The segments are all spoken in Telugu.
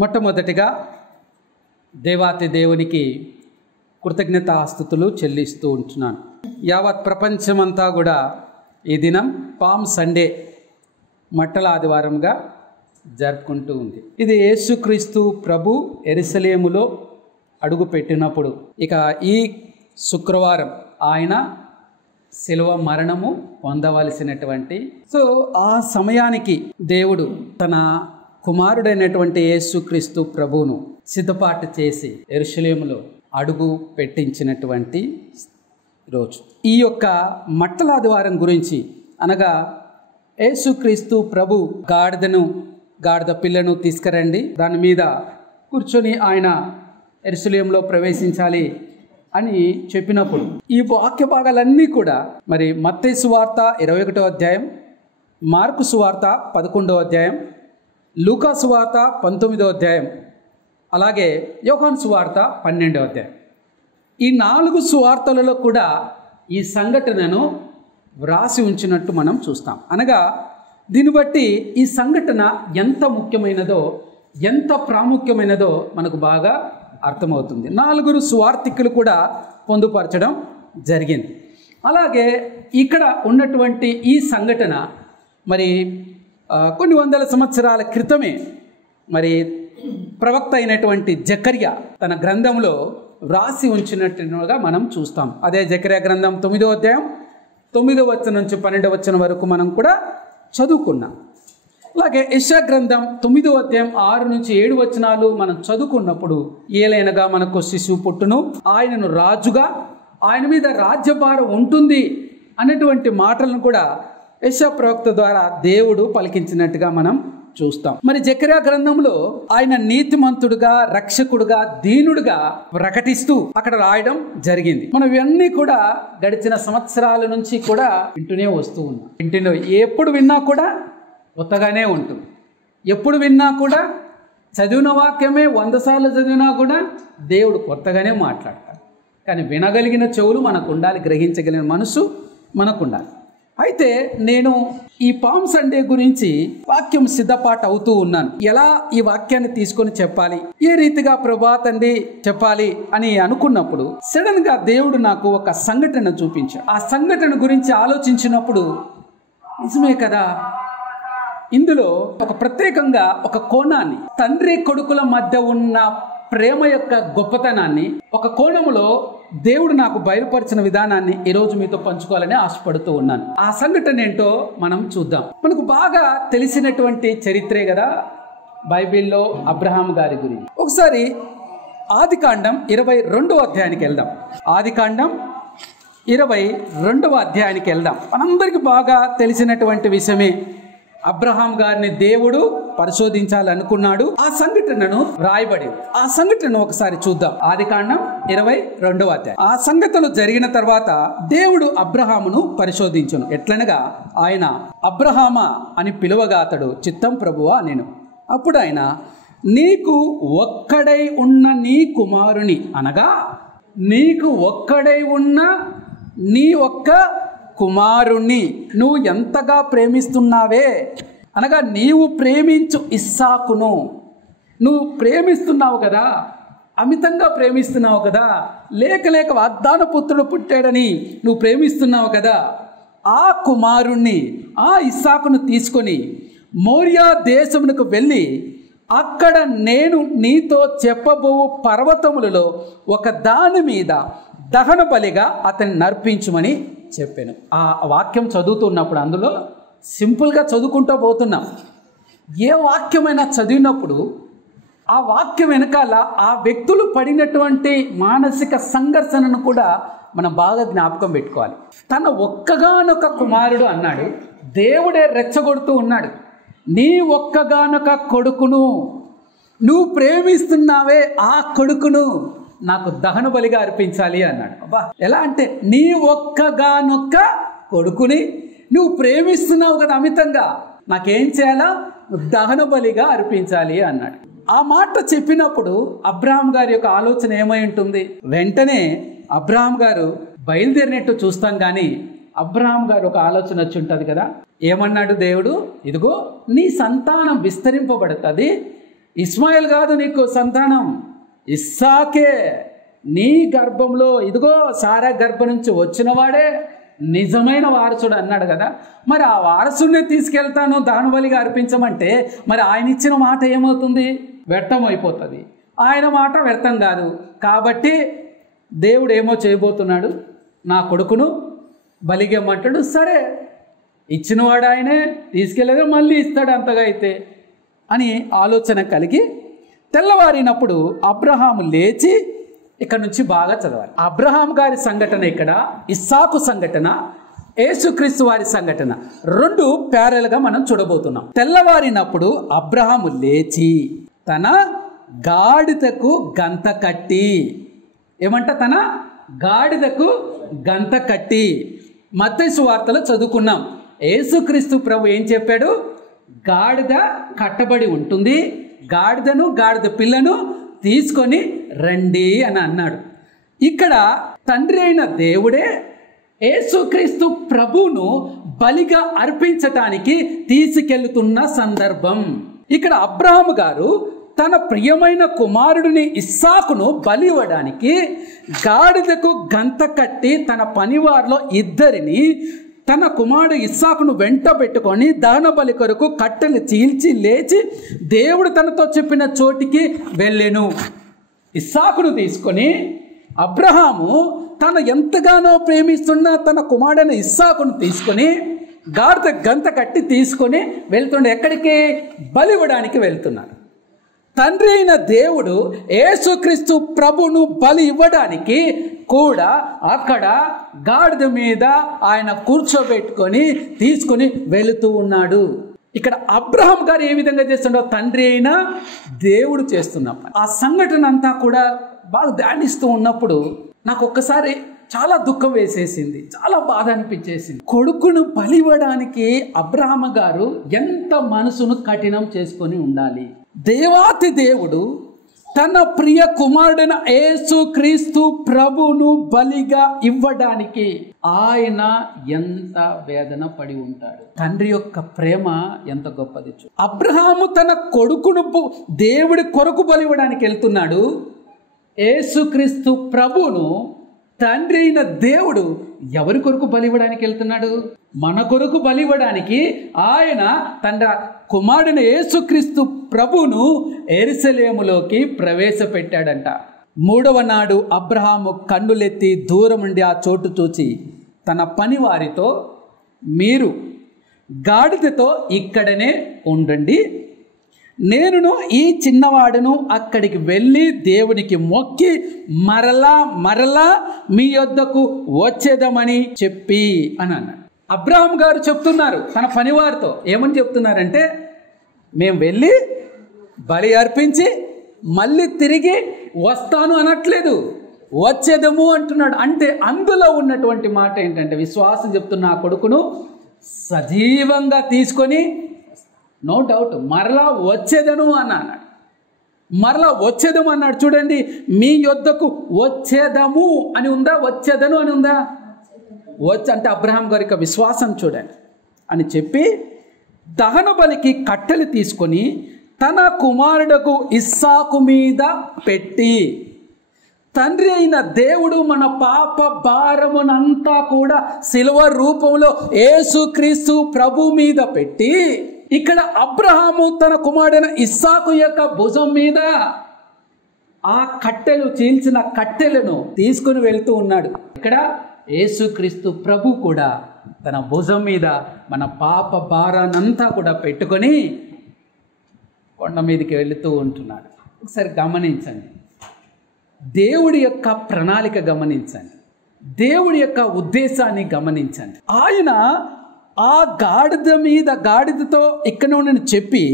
మొట్టమొదటిగా దేవాతి దేవునికి కృతజ్ఞతాస్తుతులు చెల్లిస్తూ ఉంటున్నాను. యావత్ ప్రపంచమంతా కూడా ఈ దినం పామ్ సండే మట్టల ఆదివారంగా జరుపుకుంటూ ఉంది. ఇది యేసుక్రీస్తు ప్రభు యెరూషలేములో అడుగు పెట్టినప్పుడు ఇక ఈ శుక్రవారం ఆయన శిలువ మరణము పొందవలసినటువంటి ఆ సమయానికి దేవుడు తన కుమారుడైనటువంటి యేసుక్రీస్తు ప్రభువును సిద్ధపాటు చేసి యెరూషలేములో అడుగు పెట్టించినటువంటి రోజు. ఈ యొక్క మట్టల ఆదివారం గురించి అనగా యేసుక్రీస్తు ప్రభు గాడిద పిల్లను తీసుకురండి, దాని మీద కూర్చొని ఆయన యెరూషలేములో ప్రవేశించాలి అని చెప్పినప్పుడు ఈ వాక్య భాగాలన్నీ కూడా మరి మత్తయి సువార్త 21వ అధ్యాయం, మార్కు సువార్త 11వ అధ్యాయం, లూకా సువార్త 19వ అధ్యాయం, అలాగే యోహాను సువార్త 12వ అధ్యాయం, ఈ 4 సువార్తలలో కూడా ఈ సంఘటనను వ్రాసి ఉంచినట్టు మనం చూస్తాం. అనగా దీన్ని బట్టి ఈ సంఘటన ఎంత ముఖ్యమైనదో, ఎంత ప్రాముఖ్యమైనదో మనకు బాగా అర్థమవుతుంది. 4 సువార్తికులు కూడా పొందుపరచడం జరిగింది. అలాగే ఇక్కడ ఉన్నటువంటి ఈ సంఘటన మరి కొన్ని వందల సంవత్సరాల క్రితమే మరి ప్రవక్త అయినటువంటి జకర్యా తన గ్రంథంలో వ్రాసి ఉంచినట్టుగా మనం చూస్తాం. అదే జకర్యా గ్రంథం 9వ అధ్యాయం 9వ వచనం నుంచి 12వ వచనం వరకు మనం కూడా చదువుకున్నాం. అలాగే యెషయా గ్రంథం 9వ అధ్యాయం 6 నుంచి 7 వచనాలు మనం చదువుకున్నప్పుడు ఏలైనగా మనకు శిశువు పుట్టును, ఆయనను రాజుగా, ఆయన మీద రాజ్యభారం ఉంటుంది అనేటువంటి మాటలను కూడా యెషయా ప్రవక్త ద్వారా దేవుడు పలికించినట్టుగా మనం చూస్తాం. మరి జకర్యా గ్రంథంలో ఆయన నీతిమంతుడుగా, రక్షకుడుగా, దీనుడుగా ప్రకటిస్తూ అక్కడ రాయడం జరిగింది. మనం ఇవన్నీ కూడా గడిచిన సంవత్సరాల నుంచి కూడా వింటూనే వస్తూ ఉన్నాం. వింటూనే ఎప్పుడు విన్నా కూడా కొత్తగానే ఉంటుంది. ఎప్పుడు విన్నా కూడా చదివిన వాక్యమే 100 సార్లు చదివినా కూడా దేవుడు కొత్తగానే మాట్లాడతాడు. కానీ వినగలిగిన చెవులు మనకు ఉండాలి, గ్రహించగలిగిన మనసు మనకు ఉండాలి. అయితే నేను ఈ పామ్ సండే గురించి వాక్యం సిద్ధపాటు అవుతూ ఉన్నాను. ఎలా ఈ వాక్యాన్ని తీసుకొని చెప్పాలి, ఏ రీతిగా ప్రభా తండ్రి చెప్పాలి అని అనుకున్నప్పుడు సడన్ గా దేవుడు నాకు ఒక సంఘటన చూపించాడు. ఆ సంఘటన గురించి ఆలోచించినప్పుడు నిజమే కదా, ఇందులో ఒక ప్రత్యేకంగా ఒక కోణాన్ని, తండ్రి కొడుకుల మధ్య ఉన్న ప్రేమ యొక్క గొప్పతనాన్ని ఒక కోణములో దేవుడు నాకు బయలుపరిచిన విధానాన్ని ఈరోజు మీతో పంచుకోవాలని ఆశపడుతూ ఉన్నాను. ఆ సంఘటన ఏంటో మనం చూద్దాం. మనకు బాగా తెలిసినటువంటి చరిత్రే కదా బైబిల్లో అబ్రహాం గారి గురించి. ఒకసారి ఆదికాండం 22వ అధ్యాయానికి వెళ్దాం. ఆదికాండం 22వ అధ్యాయానికి వెళ్దాం. మనందరికీ బాగా తెలిసినటువంటి విషయమే. అబ్రహాం గారిని దేవుడు పరిశోధించాలనుకున్నాడు. ఆ సంఘటనను రాయబడింది. ఆ సంఘటనను ఒకసారి చూద్దాం. ఆదికాండం 22వ అధ్యాయం. ఆ సంగతులు జరిగిన తర్వాత దేవుడు అబ్రహామును పరిశోధించును. ఎట్లనగా ఆయన అబ్రహామా అని పిలువగా అతడు చిత్తం ప్రభువా నేను. అప్పుడు ఆయన నీకు ఒక్కడై ఉన్న నీ కుమారుని, అనగా నీకు ఒక్కడై ఉన్న నీ ఒక్క కుమారుణ్ణి నువ్వు ఎంతగా ప్రేమిస్తున్నావే, అనగా నీవు ప్రేమించు ఇస్సాకును నువ్వు ప్రేమిస్తున్నావు కదా, అమితంగా ప్రేమిస్తున్నావు కదా, లేక వాగ్దాన పుత్రుడు పుట్టాడని నువ్వు ప్రేమిస్తున్నావు కదా, ఆ కుమారుణ్ణి, ఆ ఇస్సాకును తీసుకొని మోరియా దేశమునకు వెళ్ళి అక్కడ నేను నీతో చెప్పబోవు పర్వతములలో ఒక దాని మీద దహన బలిగా అతన్ని నర్పించుమని చెప్పాను. ఆ వాక్యం చదువుతున్నప్పుడు అందులో సింపుల్గా చదువుకుంటూ పోతున్నాం. ఏ వాక్యమైనా చదివినప్పుడు ఆ వాక్యం వెనకాల ఆ వ్యక్తులు పడినటువంటి మానసిక సంఘర్షణను కూడా మనం బాగా జ్ఞాపకం పెట్టుకోవాలి. తన ఒక్కగానొక కుమారుడు అన్నాడు, దేవుడే రెచ్చగొడుతూ ఉన్నాడు. నీ ఒక్కగానొక కొడుకును నువ్వు ప్రేమిస్తున్నావే, ఆ కొడుకును నాకు దహన బలిగా అర్పించాలి అన్నాడు. అబ్బా, ఎలా అంటే నీ ఒక్కగానొక్క కొడుకుని నువ్వు ప్రేమిస్తున్నావు కదా అమితంగా, నాకేం చేయాలా, దహన బలిగా అర్పించాలి అన్నాడు. ఆ మాట చెప్పినప్పుడు అబ్రహాం గారి యొక్క ఆలోచన ఏమై ఉంటుంది? వెంటనే అబ్రహాం గారు బయలుదేరినట్టు చూస్తాం, కానీ అబ్రహాం గారు ఒక ఆలోచన వచ్చి ఉంటుంది కదా. ఏమన్నాడు దేవుడు? ఇదిగో నీ సంతానం విస్తరింపబడుతుంది, ఇస్మాయిల్ కాదు నీకు సంతానం, ఇస్సాకే. నీ గర్భంలో ఇదిగో సారా గర్భం నుంచి వచ్చిన వాడే నిజమైన వారసుడు అన్నాడు కదా. మరి ఆ వారసుడిని తీసుకెళ్తాను దహనబలిగా అర్పించమంటే మరి ఆయన ఇచ్చిన మాట ఏమవుతుంది? వ్యర్థం అయిపోతుంది. ఆయన మాట వ్యర్థం కాదు. కాబట్టి దేవుడు ఏమో చేయబోతున్నాడు, నా కొడుకును బలిగమ్మంటాడు. సరే, ఇచ్చినవాడు ఆయనే, తీసుకెళ్ళగా మళ్ళీ ఇస్తాడు అంతగా అయితే అని ఆలోచన కలిగి తెల్లవారినప్పుడు అబ్రహాము లేచి, ఇక్కడ నుంచి బాగా చదవాలి. అబ్రహాం గారి సంఘటన ఇక్కడ, ఇస్సాకు సంఘటన, యేసుక్రీస్తు వారి సంఘటన రెండు ప్యారల్గా మనం చూడబోతున్నాం. తెల్లవారినప్పుడు అబ్రహాము లేచి తన గాడిదకు గంత కట్టి, ఏమంట? తన గాడిదకు గంత కట్టి. మత్తయి సువార్తలో చదువుకున్నాం, యేసుక్రీస్తు ప్రభు ఏం చెప్పాడు? గాడిద కట్టబడి ఉంటుంది, గాడిదను గాడిద పిల్లను తీసుకొని రండి అని అన్నాడు. ఇక్కడ తండ్రి అయిన దేవుడే యేసుక్రీస్తు ప్రభువును బలిగా అర్పించటానికి తీసుకెళ్తున్న సందర్భం. ఇక్కడ అబ్రహాము గారు తన ప్రియమైన కుమారుడిని ఇస్సాకును బలి ఇవ్వడానికి గాడిదకు గంత కట్టి తన పనివారిలో ఇద్దరిని తన కుమారుడు ఇస్సాకును వెంట పెట్టుకొని దహన బలి కొరకు కట్టెలు చీల్చి లేచి దేవుడు తనతో చెప్పిన చోటికి వెళ్ళెను. ఇస్సాకును తీసుకొని అబ్రహాము తను ఎంతగానో ప్రేమిస్తున్న తన కుమారుడైన ఇస్సాకును తీసుకొని గాడిద గంత కట్టి తీసుకొని వెళ్తుండే. ఎక్కడికి? బలి ఇవ్వడానికి వెళ్తున్నాడు. తండ్రి అయిన దేవుడు యేసుక్రీస్తు ప్రభును బలి ఇవ్వడానికి కూడా అక్కడ గాడిద మీద ఆయన కూర్చోబెట్టుకొని తీసుకొని వెళుతూ ఉన్నాడు. ఇక్కడ అబ్రహాం గారు ఏ విధంగా చేస్తుండో తండ్రి అయిన దేవుడు చేస్తున్నాం. ఆ సంఘటన అంతా కూడా బాగా ధ్యానిస్తూ ఉన్నప్పుడు నాకు ఒక్కసారి చాలా దుఃఖం వేసేసింది, చాలా బాధ అనిపించేసింది. కొడుకును బలి ఇవ్వడానికి అబ్రహాం గారు ఎంత మనసును కఠినం చేసుకొని ఉండాలి. దేవాతి దేవుడు తన ప్రియ కుమారుడైన యేసుక్రీస్తు ప్రభును బలిగా ఇవ్వడానికి ఆయన ఎంత వేదన పడి ఉంటాడు. తండ్రి యొక్క ప్రేమ ఎంత గొప్పది. అబ్రహాము తన కొడుకును దేవుడి కొరకు బలి ఇవ్వడానికి వెళ్తున్నాడు. యేసుక్రీస్తు ప్రభును తండ్రి అయిన దేవుడు ఎవరి కొరకు బలి ఇవ్వడానికి వెళ్తున్నాడు? మన కొరకు బలి ఇవ్వడానికి ఆయన తన కుమారుడైన యేసుక్రీస్తు ప్రభును యెరూషలేములోకి ప్రవేశపెట్టాడంట. మూడవ నాడు అబ్రహాము కన్నులెత్తి దూరం నుండి ఆ చోటు చూచి తన పని వారితో, మీరు గాడిదతో ఇక్కడనే ఉండండి, నేనును ఈ చిన్నవాడును అక్కడికి వెళ్ళి దేవునికి మొక్కి మరలా మీ యొద్దకు వచ్చేదమని చెప్పి అని అన్నాడు. అబ్రహాం గారు చెప్తున్నారు తన పనివారితో, ఏమని చెప్తున్నారంటే, మేము వెళ్ళి బలి అర్పించి మళ్ళీ తిరిగి వస్తాను అనట్లేదు, వచ్చేదము అంటున్నాడు. అంటే అందులో ఉన్నటువంటి మాట ఏంటంటే, విశ్వాసం చెప్తున్న ఆ కొడుకును సజీవంగా తీసుకొని, నో డౌట్, మరలా వచ్చేదను అన్నాడు. మరలా వచ్చేదము అన్నాడు. చూడండి, మీ యొద్దకు వచ్చేదము అని ఉందా, వచ్చేదను అని ఉందా? అంటే అబ్రహాం గారి యొక్క విశ్వాసం చూడండి అని చెప్పి దహన బలికి కట్టెలు తీసుకొని తన కుమారుడకు ఇస్సాకు మీద పెట్టి, తండ్రి అయిన దేవుడు మన పాప భారమునంతా కూడా సిలువ రూపంలో యేసుక్రీస్తు ప్రభు మీద పెట్టి, ఇక్కడ అబ్రహాము తన కుమారుడైన ఇస్సాకు యొక్క భుజం మీద ఆ కట్టెలు, చీల్చిన కట్టెలను తీసుకుని వెళ్తూ ఉన్నాడు. ఇక్కడ యేసుక్రీస్తు ప్రభు కూడా తన భుజం మీద మన పాప భారానంతా కూడా పెట్టుకొని కొండ మీదకి వెళుతూ ఉంటున్నాడు. ఒకసారి గమనించండి, దేవుడి యొక్క ప్రణాళిక గమనించండి, దేవుడి యొక్క ఉద్దేశాన్ని గమనించండి. ఆయన ఆ గాడిదతో ఇక్కడ నుండి చెప్పి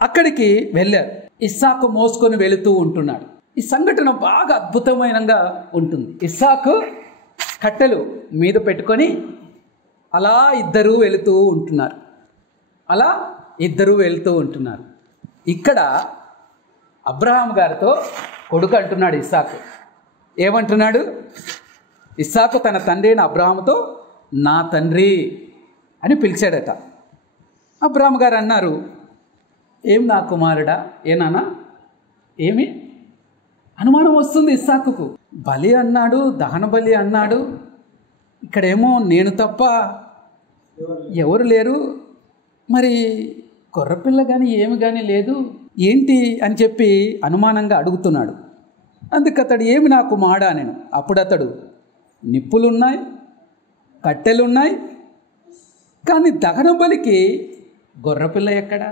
అక్కడికి వెళ్ళారు. ఇస్సాకు మోసుకొని వెళుతూ ఉంటున్నాడు. ఈ సంఘటన బాగా అద్భుతమైనగా ఉంటుంది. ఇస్సాకు కట్టెలు మీద పెట్టుకొని అలా ఇద్దరు వెళుతూ ఉంటున్నారు. ఇక్కడ అబ్రహాం గారితో కొడుకు అంటున్నాడు ఇస్సాకు. ఏమంటున్నాడు? ఇస్సాకు తన తండ్రి అయిన అబ్రహాముతో నా తండ్రి అని పిలిచాడట. అబ్రహాం గారు అన్నారు, ఏం నా కుమారుడా, ఏనానా, ఏమి? అనుమానం వస్తుంది ఇస్సాకుకు. బలి అన్నాడు, దహన బలి అన్నాడు, ఇక్కడేమో నేను తప్ప ఎవరు లేరు, మరి గొర్రెపిల్ల కానీ ఏమి కానీ లేదు ఏంటి అని చెప్పి అనుమానంగా అడుగుతున్నాడు. అందుకు అతడు ఏమి నాకు మాడా నేను. అప్పుడు అతడు నిప్పులున్నాయి, కట్టెలున్నాయి, కానీ దహన బలికి గొర్రెపిల్ల ఎక్కడ?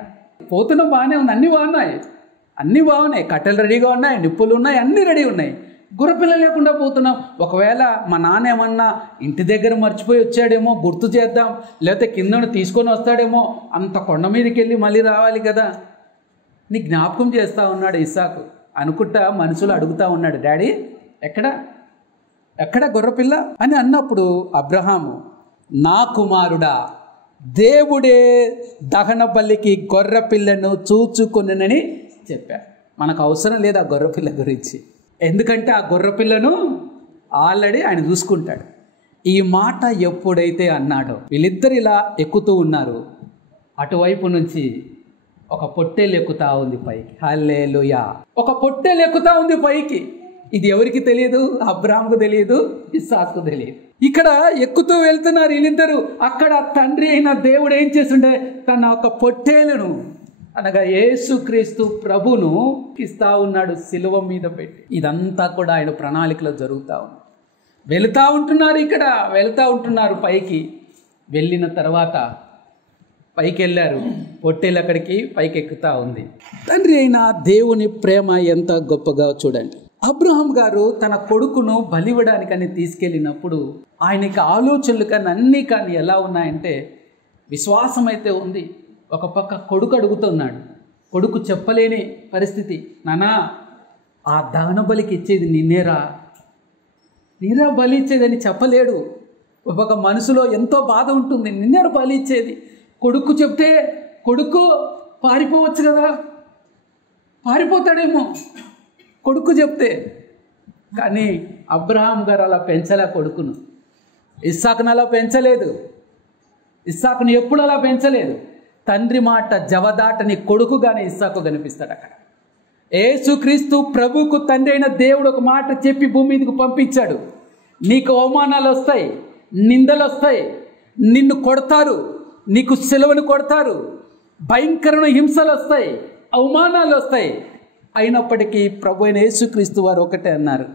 పోతున్న బాగానే ఉంది, అన్నీ బాగున్నాయి, కట్టెలు రెడీగా ఉన్నాయి, నిప్పులు ఉన్నాయి, అన్నీ రెడీ ఉన్నాయి, గొర్రెపిల్ల లేకుండా పోతున్నాం. ఒకవేళ మా నాన్న ఏమన్నా ఇంటి దగ్గర మర్చిపోయి వచ్చాడేమో, గుర్తు చేద్దాం, లేకపోతే కిందను తీసుకొని వస్తాడేమో, అంత కొండ మీదకి వెళ్ళి మళ్ళీ రావాలి కదా, నీ జ్ఞాపకం చేస్తూ ఉన్నాడు ఇస్సాకు అనుకుంటా. మనసులో అడుగుతూ ఉన్నాడు, డాడీ ఎక్కడ గొర్రెపిల్ల అని అన్నప్పుడు అబ్రహాము, నా కుమారుడా, దేవుడే దహన బలికి గొర్రెపిల్లను చూచుకొనునని చెప్పారు. మనకు అవసరం లేదు ఆ గొర్రెపిల్ల గురించి, ఎందుకంటే ఆ గొర్రెపిల్లను ఆల్రెడీ ఆయన చూసుకుంటాడు. ఈ మాట ఎప్పుడైతే అన్నాడో వీళ్ళిద్దరు ఇలా ఎక్కుతూ ఉన్నారు, అటువైపు నుంచి ఒక పొట్టేలు ఎక్కుతా ఉంది పైకి. హల్లెలూయా. ఒక పొట్టేలు ఎక్కుతా ఉంది పైకి. ఇది ఎవరికి తెలియదు? అబ్రాహాముకు తెలియదు, ఇస్సాకుకు తెలియదు. ఇక్కడ ఎక్కుతూ వెళ్తున్నారు వీళ్ళిద్దరు. అక్కడ తండ్రి అయిన దేవుడు ఏం చేస్తుండే, తన ఒక పొట్టేలును అనగా యేసుక్రీస్తు ప్రభును ఇస్తా ఉన్నాడు సిలువ మీద పెట్టి. ఇదంతా కూడా ఆయన ప్రణాళికలో జరుగుతూ ఉంది. వెళుతూ ఉంటున్నారు పైకి. వెళ్ళిన తర్వాత పైకి వెళ్ళారు, పొట్టేలు అక్కడికి పైకి ఎక్కుతా ఉంది. తండ్రి అయిన దేవుని ప్రేమ ఎంత గొప్పగా చూడండి. అబ్రహాం గారు తన కొడుకును బలివ్వడానికని తీసుకెళ్ళినప్పుడు ఆయనకి ఆలోచనలు కానీ అన్నీ కానీ ఎలా ఉన్నాయంటే, విశ్వాసం అయితే ఉంది. ఒక పక్క కొడుకు అడుగుతున్నాడు, కొడుకు చెప్పలేని పరిస్థితి, నానా ఆ దహన బలికి ఇచ్చేది నీరా బలి ఇచ్చేదని చెప్పలేడు. ఒక మనసులో ఎంతో బాధ ఉంటుంది, నిన్నేరా బలి ఇచ్చేది. కొడుకు చెప్తే కొడుకు పారిపోవచ్చు కదా, పారిపోతాడేమో కొడుకు చెప్తే. కానీ అబ్రహాం గారు అలా పెంచలే కొడుకును. ఇస్సాకును అలా పెంచలేదు. ఇస్సాకును ఎప్పుడు అలా పెంచలేదు. తండ్రి మాట జవదాటని కొడుకుగానే ఇస్సాకు కనిపిస్తాడు అక్కడ. యేసుక్రీస్తు ప్రభుకు తండ్రి అయిన దేవుడు ఒక మాట చెప్పి భూమి మీదకు పంపించాడు. నీకు అవమానాలు వస్తాయి, నిందలు వస్తాయి, నిన్ను కొడతారు, నీకు సిలువను కొడతారు, భయంకరమైన హింసలు వస్తాయి, అవమానాలు వస్తాయి. అయినప్పటికీ ప్రభు అయిన యేసుక్రీస్తు వారు ఒకటే అన్నారు,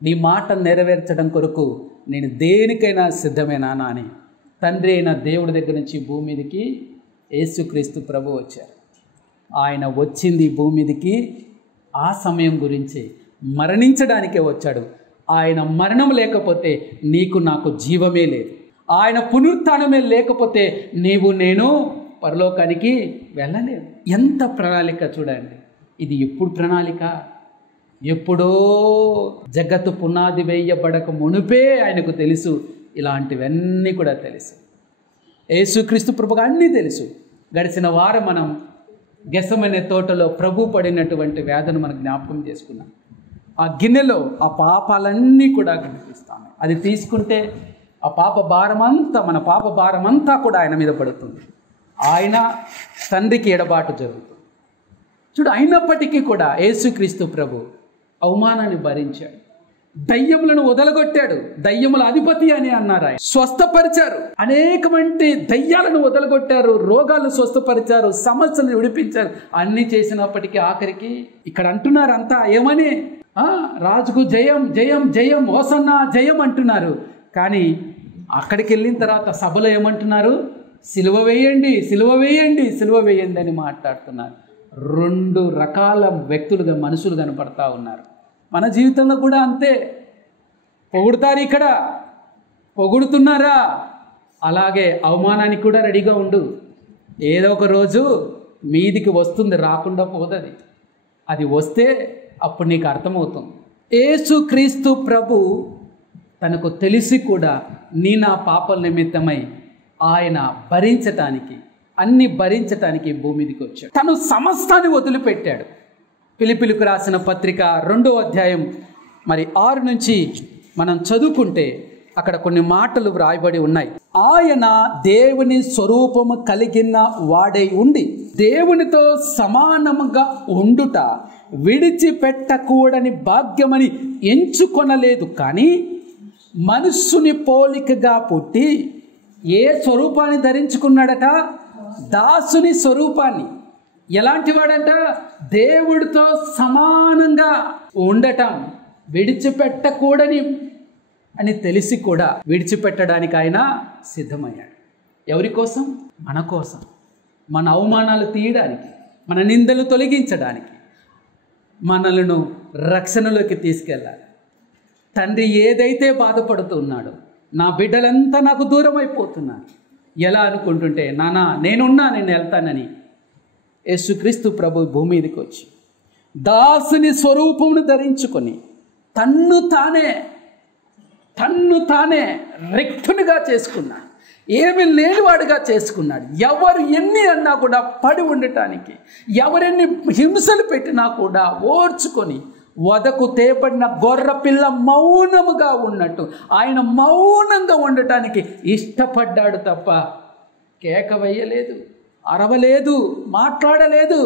నీ మాట నెరవేర్చడం కొరకు నేను దేనికైనా సిద్ధమేనా అని. తండ్రి అయిన దేవుడి దగ్గర నుంచి భూమి మీదకి యేసుక్రీస్తు ప్రభు వచ్చారు. ఆయన వచ్చింది భూమి మీదకి ఆ సమయం గురించి మరణించడానికే వచ్చాడు. ఆయన మరణం లేకపోతే నీకు నాకు జీవమే లేదు. ఆయన పునరుత్థానమే లేకపోతే నీవు నేను పరలోకానికి వెళ్ళలేము. ఎంత ప్రణాళిక చూడండి. ఇది ఎప్పుడు ప్రణాళిక? ఎప్పుడో జగత్తు పునాది వేయబడక మునుపే ఆయనకు తెలుసు. ఇలాంటివన్నీ కూడా తెలుసు. యేసుక్రీస్తు ప్రభుకు అన్నీ తెలుసు. గడిచిన వారం మనం గెసమనే తోటలో ప్రభు పడినటువంటి వేదన మనం జ్ఞాపకం చేసుకున్నాం. ఆ గిన్నెలో ఆ పాపాలన్నీ కూడా కనిపిస్తాయి. అది తీసుకుంటే ఆ పాప భారమంతా, మన పాప భారమంతా కూడా ఆయన మీద పడుతుంది. ఆయన తండ్రికి ఎడబాటు జరుగుతుంది. చూడు, అయినప్పటికీ కూడా యేసుక్రీస్తు ప్రభు అవమానాన్ని భరించాడు. దయ్యములను వదలగొట్టాడు. దయ్యముల అధిపతి అని అన్నారు. ఆయన స్వస్థపరిచారు. అనేకమంది దయ్యాలను వదలగొట్టారు, రోగాలను స్వస్థపరిచారు, సమస్యలను విడిపించారు. అన్నీ చేసినప్పటికీ ఆఖరికి ఇక్కడ అంటున్నారు అంతా ఏమని, రాజుకు జయం జయం జయం, హోసన్నా జయం అంటున్నారు. కానీ అక్కడికి వెళ్ళిన తర్వాత సభలో ఏమంటున్నారు? సిలువ వేయండి, సిలువ వేయండి, సిలువ వేయండి అని మాట్లాడుతున్నారు. రెండు రకాల వ్యక్తులుగా మనుషులు కనపడతా ఉన్నారు. మన జీవితంలో కూడా అంతే. పొగుడుతారు, ఇక్కడ పొగుడుతున్నారా, అలాగే అవమానానికి కూడా రెడీగా ఉండు. ఏదో ఒక రోజు మీదికి వస్తుంది, రాకుండా పోతుంది. అది వస్తే అప్పుడు నీకు అర్థమవుతుంది. యేసుక్రీస్తు ప్రభు తనకు తెలిసి కూడా నా పాపల నిమిత్తమై ఆయన భరించటానికి, అన్ని భరించటానికి భూమి మీదకి వచ్చాడు. తను సమస్తాన్ని వదిలిపెట్టాడు. ఫిలిప్పీలకు రాసిన పత్రిక 2వ అధ్యాయం 6 నుంచి మనం చదువుకుంటే అక్కడ కొన్ని మాటలు వ్రాయబడి ఉన్నాయి. ఆయన దేవుని స్వరూపము కలిగిన వాడై ఉండి దేవునితో సమానముగా ఉండుట విడిచిపెట్టకూడని భాగ్యమని ఎంచుకొనలేదు, కానీ మనుష్యుని పోలికగా పుట్టి ఏ స్వరూపాన్ని ధరించుకున్నాడట? దాసుని స్వరూపాన్ని. ఎలాంటి వాడంట? దేవుడితో సమానంగా ఉండటం విడిచిపెట్టకూడని అని తెలిసి కూడా విడిచిపెట్టడానికి ఆయన సిద్ధమయ్యాడు. ఎవరి కోసం? మన కోసం. మన అవమానాలు తీయడానికి, మన నిందలు తొలగించడానికి, మనలను రక్షణలోకి తీసుకెళ్ళాలి. తండ్రి ఏదైతే బాధపడుతున్నాడో, నా బిడ్డలంతా నాకు దూరం అయిపోతున్నారు ఎలా అనుకుంటుంటే, నానా నేనున్నా, నేను వెళ్తానని యేసుక్రీస్తు ప్రభు భూమి మీదకి వచ్చి దాసుని స్వరూపమును ధరించుకొని తన్ను తానే రిక్తునిగా చేసుకున్నాడు. ఏమి లేనివాడుగా చేసుకున్నాడు. ఎవరు ఎన్ని అన్నా కూడా పడి ఉండటానికి, ఎవరెన్ని హింసలు పెట్టినా కూడా ఓర్చుకొని వదకు తేపడిన గొర్రెపిల్ల మౌనముగా ఉన్నట్టు ఆయన మౌనంగా ఉండటానికి ఇష్టపడ్డాడు తప్ప కేక వేయలేదు, అరవలేదు, మాట్లాడలేదు.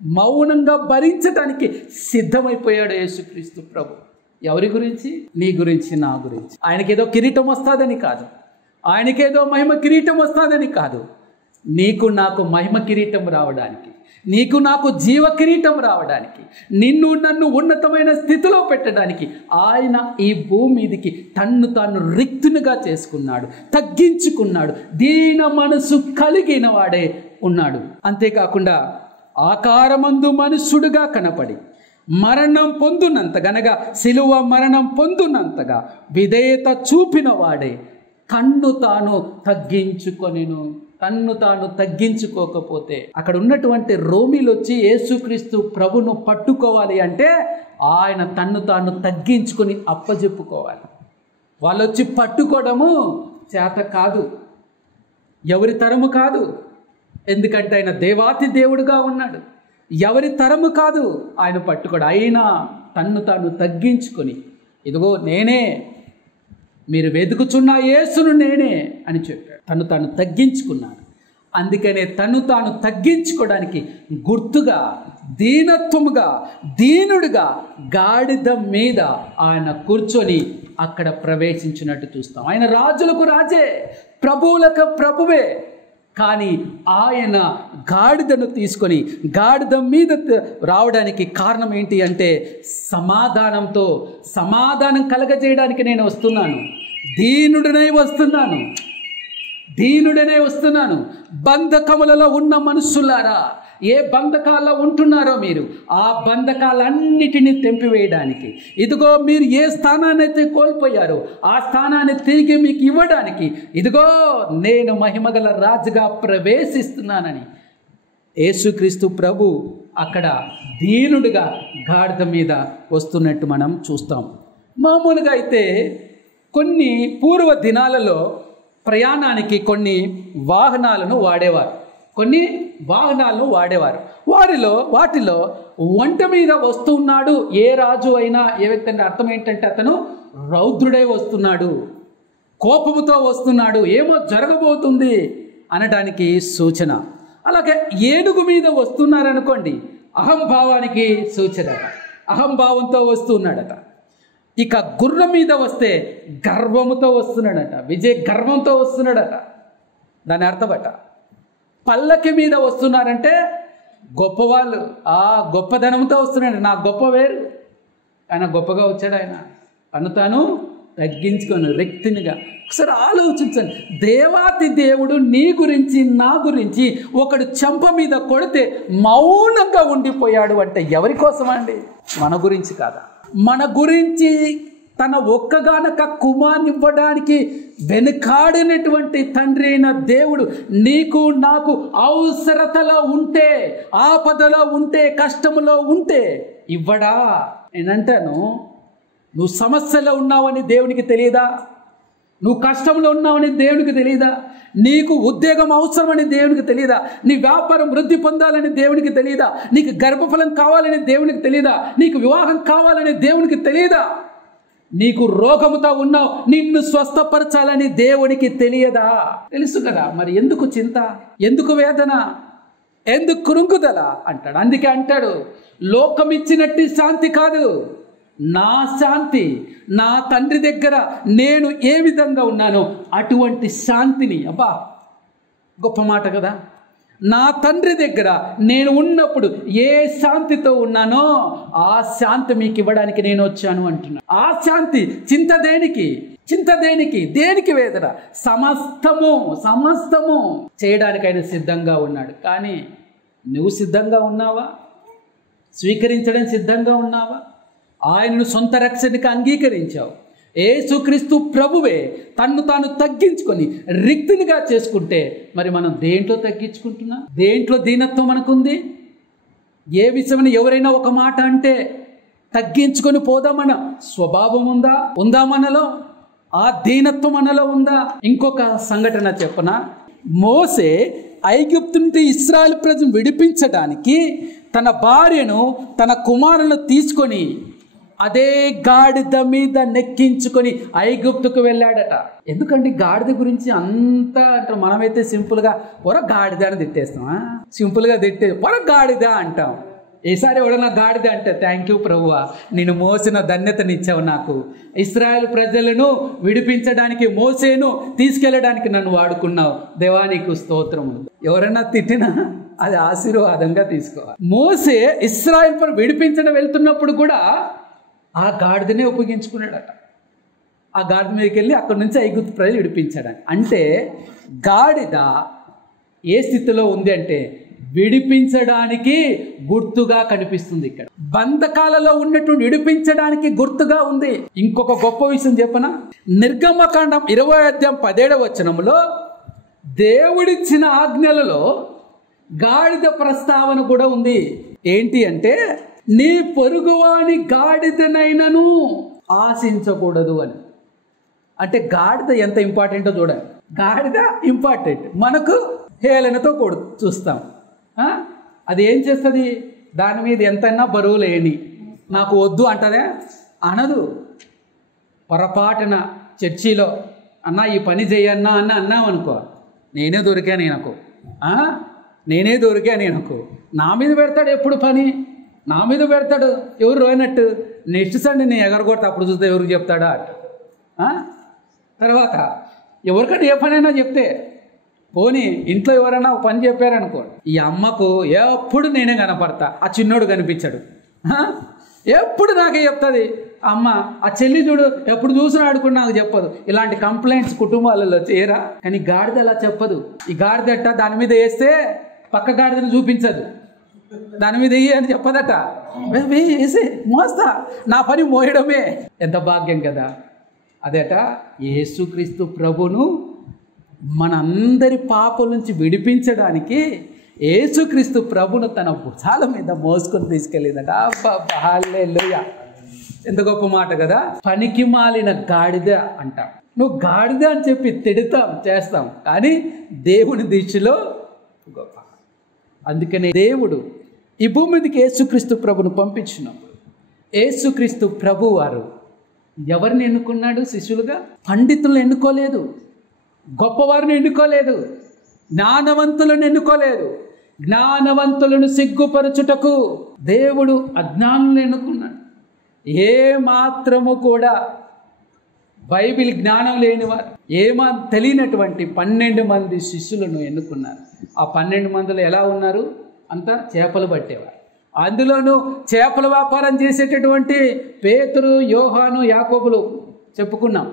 మౌనంగా భరించడానికి సిద్ధమైపోయాడు యేసుక్రీస్తు ప్రభు. ఎవరి గురించి? నీ గురించి, నా గురించి. ఆయనకేదో కిరీటం వస్తుందని కాదు, ఆయనకేదో మహిమ కిరీటం వస్తుందని కాదు, నీకు నాకు మహిమ కిరీటం రావడానికి, నీకు నాకు జీవ కిరీటం రావడానికి, నిన్ను నన్ను ఉన్నతమైన స్థితిలో పెట్టడానికి ఆయన ఈ భూమి మీదికి తన్ను తాను రిక్తునిగా చేసుకున్నాడు, తగ్గించుకున్నాడు, దీన మనసు కలిగిన వాడే ఉన్నాడు. అంతేకాకుండా ఆకారమందు మనుష్యుడుగా కనపడి మరణం పొందునంతగనగా శిలువ మరణం పొందునంతగా విధేయత చూపిన వాడే తన్ను తాను తగ్గించుకొనెను. తన్ను తాను తగ్గించుకోకపోతే అక్కడ ఉన్నటువంటి రోమిలు వచ్చి యేసుక్రీస్తు ప్రభును పట్టుకోవాలి అంటే ఆయన తన్ను తాను తగ్గించుకొని అప్పజెప్పుకోవాలి. వాళ్ళు వచ్చి పట్టుకోవడము చేత కాదు, ఎవరి తరము కాదు. ఎందుకంటే ఆయన దేవాతి దేవుడుగా ఉన్నాడు. ఎవరి తరము కాదు ఆయన పట్టుకోడు. అయినా తన్ను తాను తగ్గించుకొని, ఇదిగో నేనే, మీరు వెతుకుచున్న యేసును నేనే అని చెప్పాడు. తను తాను తగ్గించుకున్నాడు. అందుకనే తను తాను తగ్గించుకోవడానికి గుర్తుగా, దీనత్వముగా, దీనుడిగా గాడిద మీద ఆయన కూర్చొని అక్కడ ప్రవేశించినట్టు చూస్తాం. ఆయన రాజులకు రాజే, ప్రభువులకు ప్రభువే. కానీ ఆయన గాడిదను తీసుకొని గాడిద మీద రావడానికి కారణం ఏంటి అంటే సమాధానం కలగజేయడానికి నేను వస్తున్నాను, దీనుడనే వస్తున్నాను. బంధకములలో ఉన్న మనుషులారా, ఏ బంధకాల్లో ఉంటున్నారో మీరు, ఆ బంధకాలన్నిటినీ తెంపివేయడానికి, ఇదిగో మీరు ఏ స్థానాన్ని అయితే కోల్పోయారో ఆ స్థానాన్ని తిరిగి మీకు ఇవ్వడానికి, ఇదిగో నేను మహిమగల రాజుగా ప్రవేశిస్తున్నానని యేసుక్రీస్తు ప్రభు అక్కడ దీనుడిగా గాడిద మీద వస్తున్నట్టు మనం చూస్తాం. మామూలుగా అయితే కొన్ని పూర్వ దినాలలో ప్రయాణానికి కొన్ని వాహనాలను వాడేవారు. వాటిలో వంట మీద వస్తున్నాడు ఏ రాజు అయినా, ఏ వ్యక్తి అంటే అర్థం ఏంటంటే అతను రౌద్రుడై వస్తున్నాడు, కోపముతో వస్తున్నాడు, ఏమో జరగబోతుంది అనడానికి సూచన. అలాగే ఏనుగు మీద వస్తున్నారనుకోండి, అహంభావానికి సూచనట, అహంభావంతో వస్తున్నాడట. ఇక గుర్రం మీద వస్తే గర్వముతో వస్తున్నాడట, గర్వంతో వస్తున్నాడట. దాని అర్థమట. పల్లకి మీద వస్తున్నారంటే గొప్పవాళ్ళు, ఆ గొప్పదనంతో వస్తున్నాడు. నా గొప్ప వేరు, ఆయన గొప్పగా వచ్చాడు. ఆయన తను తాను తగ్గించుకొని రిక్తునిగా. ఒకసారి ఆలోచించండి. దేవాతి దేవుడు నీ గురించి, నా గురించి ఒకడు చెంప మీద కొడితే మౌనంగా ఉండిపోయాడు అంటే ఎవరి కోసం అండి? మన గురించి కాదా? మన గురించి తన ఒక్కగానొక్క కుమారుని ఇవ్వడానికి వెనుకాడినటువంటి తండ్రి అయిన దేవుడు నీకు నాకు అవసరతలో ఉంటే, ఆపదలో ఉంటే, కష్టములో ఉంటే ఇవ్వడా? నేనంటాను, నువ్వు సమస్యలో ఉన్నావని దేవునికి తెలియదా? నువ్వు కష్టంలో ఉన్నావని దేవునికి తెలియదా? నీకు ఉద్యోగం అవసరమని దేవునికి తెలియదా? నీ వ్యాపారం వృద్ధి పొందాలని దేవునికి తెలియదా? నీకు గర్భఫలం కావాలని దేవునికి తెలియదా? నీకు వివాహం కావాలని దేవునికి తెలియదా? నీకు రోగముతో ఉన్నావు, నిన్ను స్వస్థపరచాలని దేవునికి తెలియదా? తెలుసు కదా, మరి ఎందుకు చింత, ఎందుకు వేదన, ఎందుకు కృంగుదల అంటాడు. అందుకే అంటాడు, లోకం ఇచ్చినట్టు శాంతి కాదు, నా శాంతి నా తండ్రి దగ్గర నేను ఏ విధంగా ఉన్నానో అటువంటి శాంతిని, అబ్బా గొప్ప మాట కదా, నా తండ్రి దగ్గర నేను ఉన్నప్పుడు ఏ శాంతితో ఉన్నానో ఆ శాంతి మీకు ఇవ్వడానికి నేను వచ్చాను అంటున్నా. ఆ శాంతి చింత దేనికి, చింత దేనికి, దేనికి వేదన, సమస్తము చేయడానికి ఆయన సిద్ధంగా ఉన్నాడు. కానీ నువ్వు సిద్ధంగా ఉన్నావా? స్వీకరించడానికి సిద్ధంగా ఉన్నావా? ఆయనను సొంత రక్షణకి అంగీకరించావు. యేసుక్రీస్తు ప్రభువే తన్ను తాను తగ్గించుకొని రిక్తునిగా చేసుకుంటే మరి మనం దేంట్లో తగ్గించుకుంటున్నా? దేంట్లో దీనత్వం మనకుంది? ఏ విషయమైనా ఎవరైనా ఒక మాట అంటే తగ్గించుకొని పోదామన్న స్వభావం ఉందా మనలో? ఆ దీనత్వం మనలో ఉందా? ఇంకొక సంఘటన చెప్పనా? మోసే ఐగుప్తు నుండి ఇశ్రాయేలు ప్రజలను విడిపించడానికి తన భార్యను తన కుమారులను తీసుకొని అదే గాడిద మీద నెక్కించుకొని ఐగుప్తుకు వెళ్ళాడట. ఎందుకంటే గాడిద గురించి అంతా అంటే మనమైతే సింపుల్గా పొర గాడిద అని తిట్టేస్తాం, సింపుల్గా పొర గాడిద అంటాం. ఈసారి ఎవడన్నా గాడిద అంటే థ్యాంక్ యూ ప్రభువా, నేను మోసిన ధన్యతనిచ్చావు నాకు, ఇశ్రాయేలు ప్రజలను విడిపించడానికి మోసేను తీసుకెళ్ళడానికి నన్ను వాడుకున్నావు, దేవా నీకు స్తోత్రము. ఎవరన్నా తిట్టినా అది ఆశీర్వాదంగా తీసుకోవాలి. మోసే ఇశ్రాయేలు ప్రజలు విడిపించడం వెళ్తున్నప్పుడు కూడా ఆ గాడిదనే ఉపయోగించుకున్నాడట. ఆ గాడిద మీదకి వెళ్ళి అక్కడి నుంచి ఐగుప్తు ప్రజలు విడిపించాడని. అంటే గాడిద ఏ స్థితిలో ఉంది అంటే విడిపించడానికి గుర్తుగా కనిపిస్తుంది. ఇక్కడ బంధకాలలో ఉన్నటువంటి విడిపించడానికి గుర్తుగా ఉంది. ఇంకొక గొప్ప విషయం చెప్పనా? నిర్గమకాండం 20:17 దేవుడిచ్చిన ఆజ్ఞలలో గాడిద ప్రస్తావన కూడా ఉంది. ఏంటి అంటే నీ పొరుగువాని గాడిదనైనను ఆశించకూడదు అని. అంటే ఎంత ఇంపార్టెంటో చూడండి. గాడిద ఇంపార్టెంట్, మనకు హేళనతో చూస్తాం. అది ఏం చేస్తుంది? దాని మీద ఎంతైనా బరువు లేని నాకు వద్దు అంటదే అనదు. పొరపాటున చర్చిలో అన్నా ఈ పని చేయన్నా అన్నామనుకో, నేనే దొరికా నేనకు నా మీద పెడతాడు. ఎప్పుడు పని నా మీద పెడతాడు. ఎవరు రోయినట్టు నెక్స్ట్ సండే నేను ఎగరగొడతా, అప్పుడు చూస్తే ఎవరికి చెప్తాడా అటు. తర్వాత ఎవరికంటే ఏ పనైనా చెప్తే పోనీ ఇంట్లో ఎవరైనా ఒక పని చెప్పారనుకో, ఈ అమ్మకు ఎప్పుడు నేనే కనపడతా, ఆ చిన్నోడు కనిపించాడు, ఎప్పుడు నాకే చెప్తుంది అమ్మ. ఆ చెల్లి చూడు ఎప్పుడు చూసినా ఆడుకుని నాకు చెప్పదు. ఇలాంటి కంప్లైంట్స్ కుటుంబాలలో చేరా. కానీ గాడిద అలా చెప్పదు. ఈ గాడిదట దాని మీద వేస్తే పక్క గాడిదని చూపించదు, దాని మీద వేయి అని చెప్పదట, వేసి మోస్తా, నా పని మోయడమే. ఎంత భాగ్యం కదా. అదేట యేసుక్రీస్తు ప్రభును మనందరి పాపం నుంచి విడిపించడానికి యేసుక్రీస్తు ప్రభును తన భుజాల మీద మోసుకొని తీసుకెళ్ళిందట. హల్లెలూయా, ఎంత గొప్ప మాట కదా. పనికి మాలిన గాడిద అంటాం. నువ్వు గాడిద అని చెప్పి తిడతాం చేస్తాం, కానీ దేవుని దృష్టిలో గొప్ప. అందుకనే దేవుడు ఈ భూమి మీదకి యేసుక్రీస్తు ప్రభును పంపించినప్పుడు యేసుక్రీస్తు ప్రభు వారు ఎవరిని ఎన్నుకున్నాడు శిష్యులుగా? పండితులను ఎన్నుకోలేదు, గొప్పవారిని ఎన్నుకోలేదు, జ్ఞానవంతులను ఎన్నుకోలేదు. జ్ఞానవంతులను సిగ్గుపరచుటకు దేవుడు అజ్ఞానులను ఎన్నుకున్నాడు. ఏ మాత్రము కూడా బైబిల్ జ్ఞానం లేనివారు, తెలియనటువంటి 12 మంది శిష్యులను ఎన్నుకున్నారు. ఆ 12 మందిలో ఎలా ఉన్నారు? అంతా చేపలు పట్టేవారు. అందులోనూ చేపల వ్యాపారం చేసేటటువంటి పేతురు, యోహాను, యాకోబులు చెప్పుకున్నాం.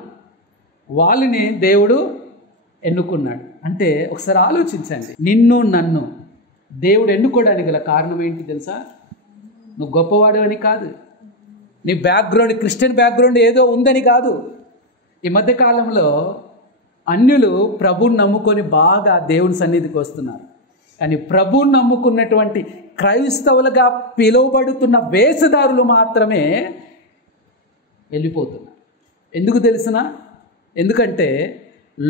వాళ్ళని దేవుడు ఎన్నుకున్నాడు. అంటే ఒకసారి ఆలోచించండి, నిన్ను నన్ను దేవుడు ఎన్నుకోవడానికి గల కారణం ఏంటి తెలుసా? నువ్వు గొప్పవాడు అని కాదు, నీ బ్యాక్గ్రౌండ్ క్రిస్టియన్ బ్యాక్గ్రౌండ్ ఏదో ఉందని కాదు. ఈ మధ్యకాలంలో అన్యులు ప్రభువుని నమ్ముకొని బాగా దేవుని సన్నిధికి వస్తున్నారు. కానీ ప్రభువుని నమ్ముకున్నటువంటి క్రైస్తవులుగా పిలువబడుతున్న వేషధారులు మాత్రమే వెళ్ళిపోతున్నారు. ఎందుకు తెలుసునా? ఎందుకంటే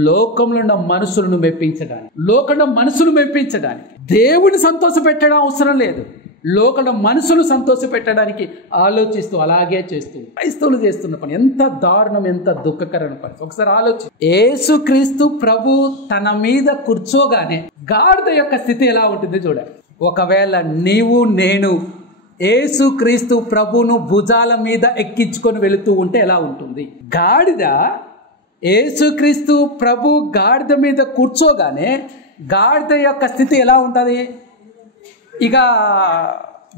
లోకంలో ఉన్న మనుషులను మెప్పించడానికి, దేవుని సంతోష పెట్టడం అవసరం లేదు. లోకంలో మనుషులు సంతోషపెట్టడానికి ఆలోచిస్తూ అలాగే చేస్తుంది. క్రైస్తవులు చేస్తున్న పని ఎంత దారుణం, ఎంత దుఃఖకరమైన పని. ఒకసారి ఆలోచి. యేసుక్రీస్తు ప్రభు తన మీద కూర్చోగానే గాడిద యొక్క స్థితి ఎలా ఉంటుంది చూడండి. ఒకవేళ నీవు నేను యేసుక్రీస్తు ప్రభును భుజాల మీద ఎక్కించుకొని వెళుతూ ఉంటే ఎలా ఉంటుంది? గాడిద యేసుక్రీస్తు ప్రభు గాడిద మీద కూర్చోగానే గాడిద యొక్క స్థితి ఎలా ఉంటుంది? ఇక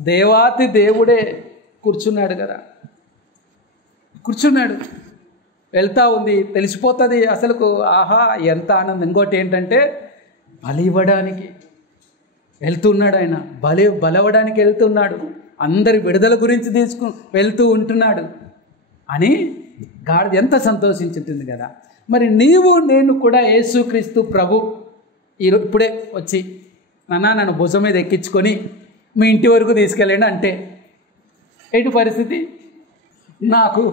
దేవాతి దేవుడే కూర్చున్నాడు కదా, కూర్చున్నాడు, వెళ్తా ఉంది, తెలిసిపోతుంది అసలుకు. ఆహా ఎంత ఆనందం. ఇంకోటి ఏంటంటే బలి ఇవ్వడానికి వెళ్తున్నాడు ఆయన, బలవడానికి వెళ్తున్నాడు, అందరి విడుదల గురించి వెళ్తూ ఉంటున్నాడు అని గాడిద ఎంత సంతోషించుతుంది కదా. మరి నీవు నేను కూడా యేసుక్రీస్తు ప్రభు ఇప్పుడే వచ్చి నన్ను భుజం మీద ఎక్కించుకొని మీ ఇంటి వరకు తీసుకెళ్ళండి అంటే ఏంటి పరిస్థితి? నాకు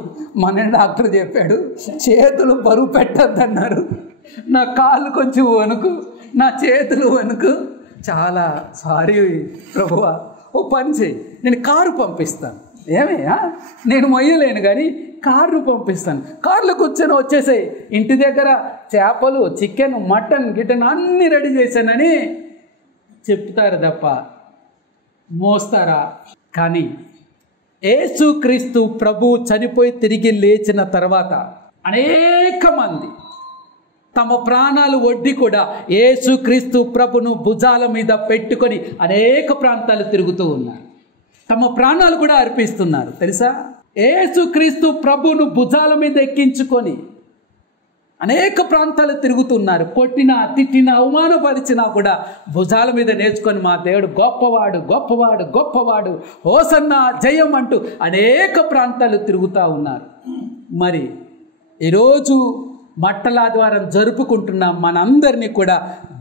మన డాక్టర్ చెప్పాడు చేతులు బరువు పెట్టద్దన్నారు, నా కాళ్ళు కొంచెం వణుకు, నా చేతులు వణుకు, చాలా సారీ ప్రభువా, ఓ పని చేయి, నేను కారు పంపిస్తాను. ఏమయ్యా నేను మొయ్యలేను కానీ కారు పంపిస్తాను, కారులో కూర్చొని వచ్చేసాయి, ఇంటి దగ్గర చేపలు, చికెన్, మటన్, గిటన్ అన్నీ రెడీ చేశానని చెప్తారు తప్ప మోస్తారా? కానీ యేసుక్రీస్తు ప్రభు చనిపోయి తిరిగి లేచిన తర్వాత అనేక మంది తమ ప్రాణాలు ఒడ్డి కూడా యేసుక్రీస్తు ప్రభును భుజాల మీద పెట్టుకొని అనేక ప్రాంతాలు తిరుగుతూ ఉన్నారు. తమ ప్రాణాలు కూడా అర్పిస్తున్నారు తెలుసా? యేసుక్రీస్తు ప్రభును భుజాల మీద ఎక్కించుకొని అనేక ప్రాంతాలు తిరుగుతున్నారు. కొట్టినా, తిట్టినా, అవమానపరిచినా కూడా భుజాల మీద నేర్చుకొని మా దేవుడు గొప్పవాడు, గొప్పవాడు, గొప్పవాడు, హోసన్నా జయం అంటూ అనేక ప్రాంతాలు తిరుగుతూ ఉన్నారు. మరి ఈరోజు మట్టలాదివారం జరుపుకుంటున్న మనందరినీ కూడా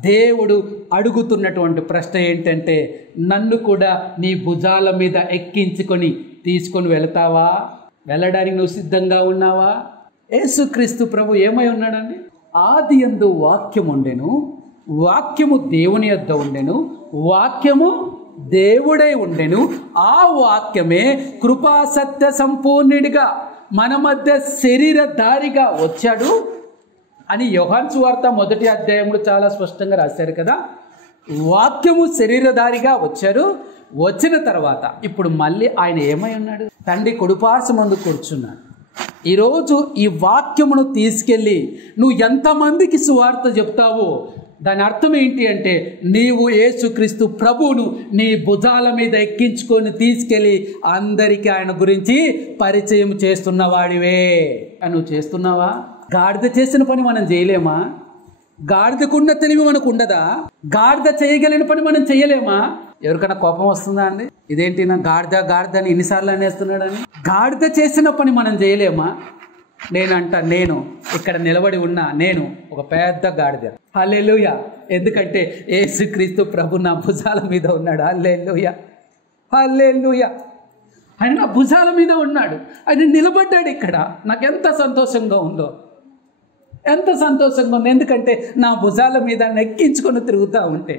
దేవుడు అడుగుతున్నటువంటి ప్రశ్న ఏంటంటే, నన్ను కూడా నీ భుజాల మీద ఎక్కించుకొని తీసుకొని వెళతావా? వెళ్ళడానికి నువ్వు సిద్ధంగా ఉన్నావా? యేసుక్రీస్తు ప్రభు ఏమై ఉన్నాడండి? ఆది యందు వాక్యం ఉండెను, వాక్యము దేవుని యొద్ద ఉండెను, వాక్యము దేవుడై ఉండెను, ఆ వాక్యమే కృపా సత్య సంపూర్ణుడిగా మన మధ్య శరీరధారిగా వచ్చాడు అని యోహాను సువార్త 1వ అధ్యాయంలో చాలా స్పష్టంగా రాశారు కదా. వాక్యము శరీరధారిగా వచ్చారు. వచ్చిన తర్వాత ఇప్పుడు మళ్ళీ ఆయన ఏమై ఉన్నాడు? తండ్రి కుడిపార్శ్వమందు కూర్చున్నాడు. ఈరోజు ఈ వాక్యమును తీసుకెళ్ళి నువ్వు ఎంతమందికి సువార్త చెప్తావో దాని అర్థం ఏంటి అంటే, నీవు యేసుక్రీస్తు ప్రభువును నీ భుజాల మీద ఎక్కించుకొని తీసుకెళ్ళి అందరికీ ఆయన గురించి పరిచయం చేస్తున్నవాడివే. నువ్వు చేస్తున్నావా? గాడిద చేసిన పని మనం చేయలేమా? గాడిదకున్న తెలివి మనకు ఉండదా? గాడిద చేయగలిగిన పని మనం చేయలేమా? ఎవరికైనా కోపం వస్తుందా అండి? ఇదేంటి నా గాడిద గాడిద అని ఎన్నిసార్లు అనేస్తున్నాడని? గాడిద చేసిన పని మనం చేయలేమా? నేను ఇక్కడ నిలబడి ఉన్నా, నేను ఒక పెద్ద గాడిద. హల్లెలూయా! ఎందుకంటే యేసుక్రీస్తు ప్రభు నా భుజాల మీద ఉన్నాడు. హల్లెలూయా, హల్లెలూయా. ఆయన నా భుజాల మీద ఉన్నాడు, ఆయన నిలబడ్డాడు ఇక్కడ. నాకు ఎంత సంతోషంగా ఉందో, ఎంత సంతోషంగా ఉంది. ఎందుకంటే నా భుజాల మీద ఎక్కించుకొని తిరుగుతూ ఉంటే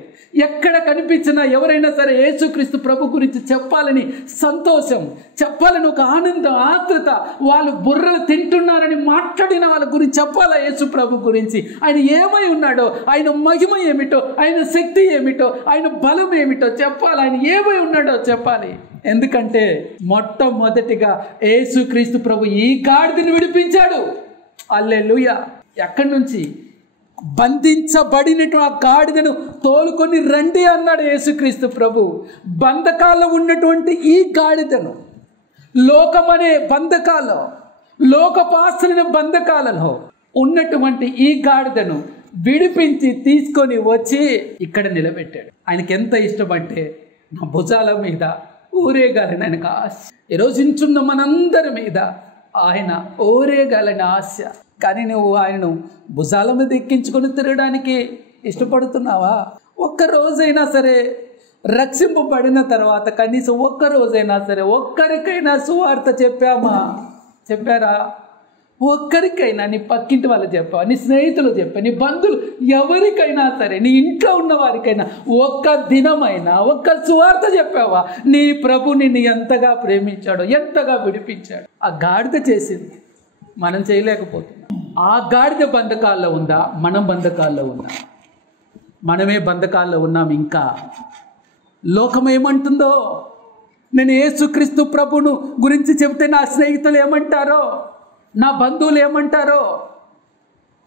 ఎక్కడ కనిపించినా ఎవరైనా సరే యేసుక్రీస్తు ప్రభు గురించి చెప్పాలని సంతోషం, చెప్పాలని ఒక ఆనందం, ఆత్రుత, వాళ్ళు బుర్రలు తింటున్నారని మాట్లాడిన వాళ్ళ గురించి చెప్పాలా? యేసు ప్రభు గురించి ఆయన ఏమై ఉన్నాడో, ఆయన మహిమ ఏమిటో, ఆయన శక్తి ఏమిటో, ఆయన బలం ఏమిటో చెప్పాలి. ఆయన ఏమై ఉన్నాడో చెప్పాలి. ఎందుకంటే మొట్టమొదటిగా యేసుక్రీస్తు ప్రభు ఈ గాడిదని విడిపించాడు. హల్లెలూయా! ఎక్కడి నుంచి? బంధించబడినట్టు ఆ గాడిదను తోలుకొని రండి అన్నాడు యేసుక్రీస్తు ప్రభు. బంధకాల్లో ఉన్నటువంటి ఈ గాడిదను, లోకమనే బంధకాల్లో, లోకపాస్తులైన బంధకాలలో ఉన్నటువంటి ఈ గాడిదను విడిపించి తీసుకొని వచ్చి ఇక్కడ నిలబెట్టాడు. ఆయనకి ఎంత ఇష్టమంటే నా భుజాల మీద ఊరేగాలని ఆయనకు ఆశ. ఈరోజు ఇంచున్న మనందరి మీద ఆయన ఊరేగాలని ఆశ. కానీ నువ్వు ఆయనను భుజాల మీద ఎక్కించుకొని తిరగడానికి ఇష్టపడుతున్నావా? ఒక్కరోజైనా సరే రక్షింపబడిన తర్వాత కనీసం ఒక్కరోజైనా సరే ఒక్కరికైనా సువార్త చెప్పామా? చెప్పారా? ఒక్కరికైనా, నీ పక్కింటి వాళ్ళు చెప్పావు, నీ స్నేహితులు చెప్పావు, నీ బంధువులు ఎవరికైనా సరే, నీ ఇంట్లో ఉన్న వారికైనా ఒక్క దినమైనా ఒక్క సువార్త చెప్పావా? నీ ప్రభు నిన్ను ఎంతగా ప్రేమించాడో, ఎంతగా విడిపించాడు. ఆ గాడిద చేసింది, మనం చేయలేకపోతున్నాం. ఆ గాడిద బంధకాల్లో ఉందా? మనం బంధకాల్లో ఉన్నాం. మనమే బంధకాల్లో ఉన్నాం. ఇంకా లోకం ఏమంటుందో, నేను యేసుక్రీస్తు ప్రభును గురించి చెబితే నా స్నేహితులు ఏమంటారో, నా బంధువులు ఏమంటారో,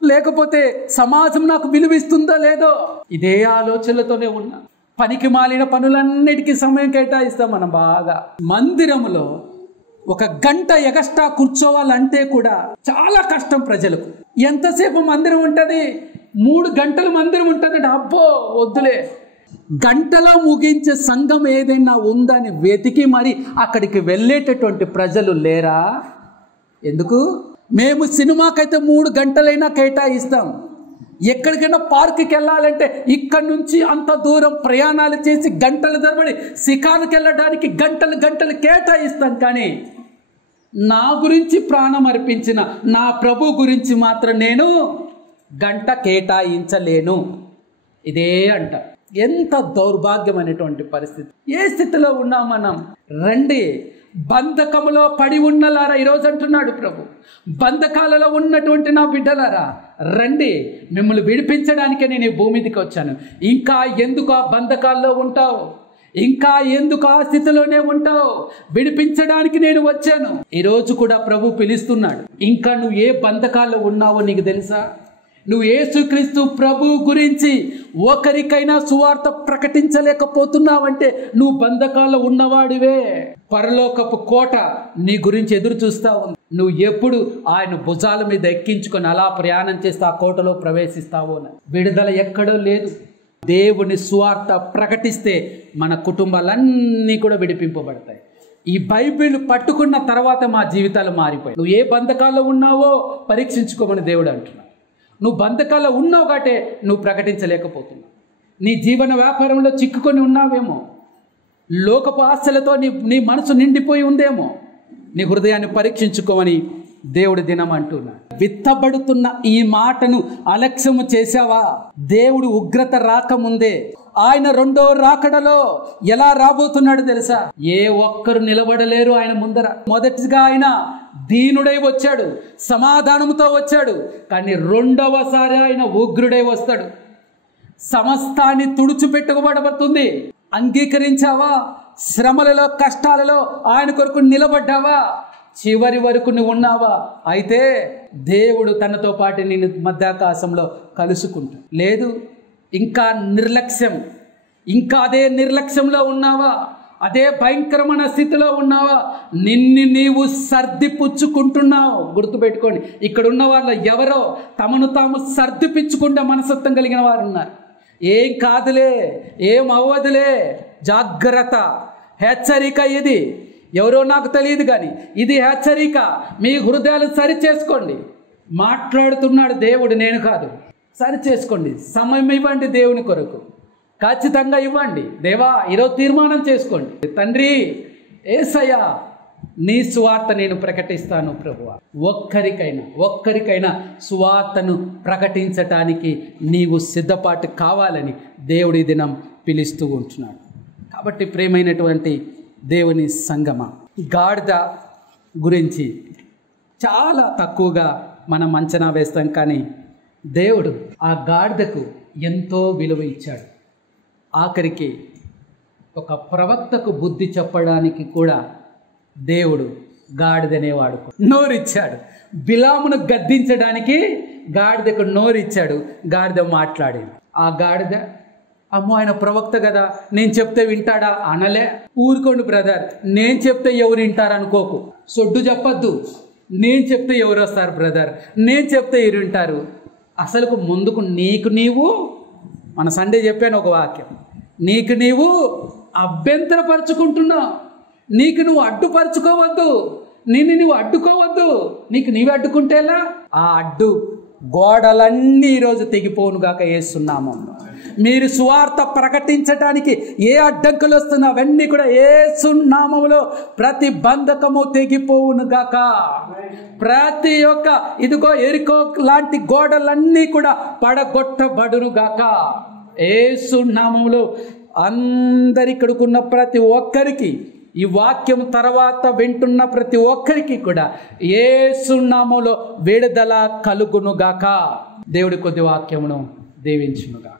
లేకపోతే సమాజం నాకు విలువిస్తుందో లేదో, ఇదే ఆలోచనలతోనే ఉన్నా. పనికి మాలిన పనులన్నిటికీ సమయం కేటాయిస్తాం మనం. బాగా మందిరంలో 1 గంట ఎగస్ట్రా కూర్చోవాలంటే కూడా చాలా కష్టం ప్రజలకు. ఎంతసేపు మందిరం ఉంటుంది? 3 గంటలు మందిరం ఉంటుందంటే అబ్బో వద్దులే. గంటలో ముగించే సంఘం ఏదైనా ఉందని వెతికి మరి అక్కడికి వెళ్ళేటటువంటి ప్రజలు లేరా? ఎందుకు? మేము సినిమాకైతే 3 గంటలైనా కేటాయిస్తాం. ఎక్కడికైనా పార్క్కి వెళ్ళాలంటే ఇక్కడి నుంచి అంత దూరం ప్రయాణాలు చేసి గంటల తరబడి షికారుకి వెళ్ళడానికి గంటలు కేటాయిస్తాం. కానీ నా గురించి ప్రాణం అర్పించిన నా ప్రభు గురించి మాత్రం నేను గంట కేటాయించలేను. ఇదే అంట. ఎంత దౌర్భాగ్యమైనటువంటి పరిస్థితి. ఏ స్థితిలో ఉన్నాం మనం? రండి, బంధకములో పడి ఉన్నలారా, ఈరోజు అంటున్నాడు ప్రభు, బంధకాలలో ఉన్నటువంటి నా బిడ్డలారా రండి, మిమ్మల్ని విడిపించడానికే నేను ఈ భూమి మీదకి వచ్చాను. ఇంకా ఎందుకు ఆ బంధకాల్లో ఉంటావు? ఇంకా ఎందుకు ఆ స్థితిలోనే ఉంటావు? విడిపించడానికి నేను వచ్చాను. ఈరోజు కూడా ప్రభు పిలుస్తున్నాడు. ఇంకా నువ్వు ఏ బంధకాల్లో ఉన్నావో నీకు తెలుసా? నువ్వు యేసుక్రీస్తు ప్రభు గురించి ఒకరికైనా సువార్త ప్రకటించలేకపోతున్నావంటే నువ్వు బంధకాల్లో ఉన్నవాడివే. పరలోకపు కోట నీ గురించి ఎదురు చూస్తా ఉంది. నువ్వు ఎప్పుడు ఆయన భుజాల మీద ఎక్కించుకొని అలా ప్రయాణం చేస్తే ఆ కోటలో ప్రవేశిస్తావో. విడుదల ఎక్కడో లేదు. దేవుని సువార్త ప్రకటిస్తే మన కుటుంబాలన్నీ కూడా విడిపింపబడతాయి. ఈ బైబిల్ పట్టుకున్న తర్వాత మా జీవితాలు మారిపోయాయి. నువ్వు ఏ బంధకాల్లో ఉన్నావో పరీక్షించుకోమని దేవుడు అంటున్నాడు. నువ్వు బంధకాల్లో ఉన్నావు కాబట్టే నువ్వు ప్రకటించలేకపోతున్నావు. నీ జీవన వ్యాపారంలో చిక్కుకొని ఉన్నావేమో, లోకపు ఆశలతో నీ మనసు నిండిపోయి ఉందేమో. నీ హృదయాన్ని పరీక్షించుకోమని దేవుడి దినం అంటున్నాడు. విత్తబడుతున్న ఈ మాటను అలక్ష్యము చేశావా? దేవుడు ఉగ్రత రాకముందే ఆయన 2వ రాకడలో ఎలా రాబోతున్నాడు తెలుసా? ఏ ఒక్కరు నిలబడలేరు ఆయన ముందర. మొదటిగా ఆయన దీనుడై వచ్చాడు, సమాధానంతో వచ్చాడు. కానీ 2వసారి ఆయన ఉగ్రుడై వస్తాడు. సమస్తాన్ని తుడిచిపెట్టుకోబడబడుతుంది. అంగీకరించావా? శ్రమలలో కష్టాలలో ఆయన కొరకు నిలబడ్డావా? చివరి వరకు నువ్వు ఉన్నావా? అయితే దేవుడు తనతో పాటు నిన్ను మధ్యాకాశంలో కలుసుకుంటాడు. లేదు, ఇంకా నిర్లక్ష్యం, ఇంకా అదే నిర్లక్ష్యంలో ఉన్నావా? అదే భయంకరమైన స్థితిలో ఉన్నావా? నిన్ను నీవు సర్దిపుచ్చుకుంటున్నావు. గుర్తుపెట్టుకోండి, ఇక్కడ ఉన్న వాళ్ళు ఎవరో తమను తాము సర్దిపుచ్చుకుంటే మనసత్వం కలిగిన వారు ఉన్నారు. ఏం కాదులే, ఏం అవ్వదులే, జాగ్రత్త, హెచ్చరిక. ఇది ఎవరో నాకు తెలియదు కానీ ఇది హెచ్చరిక. మీ హృదయాలు సరి చేసుకోండి. మాట్లాడుతున్నాడు దేవుడు, నేను కాదు. సరి చేసుకోండి. సమయం ఇవ్వండి దేవుని కొరకు, ఖచ్చితంగా ఇవ్వండి. దేవా, ఈరోజు తీర్మానం చేసుకోండి. తండ్రి యేసయ్యా, నీ సువార్త నేను ప్రకటిస్తాను ప్రభువా. ఒక్కరికైనా సువార్తను ప్రకటించటానికి నీవు సిద్ధపాటు కావాలని దేవుడి దినం పిలుస్తూ ఉంటున్నాడు. కాబట్టి ప్రియమైనటువంటి దేవుని సంగమా, గాడిద గురించి చాలా తక్కువగా మనం అంచనా వేస్తాం. కానీ దేవుడు ఆ గాడిదకు ఎంతో విలువ ఇచ్చాడు. ఆఖరికి ఒక ప్రవక్తకు బుద్ధి చెప్పడానికి కూడా దేవుడు గాడిదనే వాడుకో నోరిచ్చాడు. బిలామును గద్దించడానికి గాడిదకు నోరిచ్చాడు. గాడిద మాట్లాడేది. ఆ గాడిద అమ్మో ఆయన ప్రవక్త కదా, నేను చెప్తే వింటాడా అనలే. ఊరుకోండి బ్రదర్, నేను చెప్తే ఎవరు వింటారు అనుకోకు. సొడ్డు చెప్పద్దు. నేను చెప్తే ఎవరు వస్తారు బ్రదర్, నేను చెప్తే ఎవరు వింటారు. అసలుకు ముందుకు నీవు మన సండే చెప్పాను ఒక వాక్యం, నీకు నీవు అభ్యంతరపరుచుకుంటున్నావు. నీకు నువ్వు అడ్డుపరుచుకోవద్దు, నువ్వు అడ్డుకోవద్దు. నీకు నీవే అడ్డుకుంటేలా? ఆ అడ్డు గోడలన్నీ ఈరోజు తెగిపోనుగాక యేసునామములో. మీరు సువార్త ప్రకటించటానికి ఏ అడ్డంకులు వస్తున్నా అవన్నీ కూడా యేసు నామములో ప్రతి బంధకము తెగిపోవును గాక. ప్రతి ఒక్క ఇదిగో ఎరికో లాంటి గోడలన్నీ కూడా పడగొట్టబడును గాక. యేసు నామములో అందరికడుకున్న ప్రతి ఒక్కరికి, ఈ వాక్యం తర్వాత వింటున్న ప్రతి ఒక్కరికి కూడా యేసు నామములో విడుదల కలుగునుగాక. దేవుడి కొద్ది వాక్యమును దీవించునుగాక.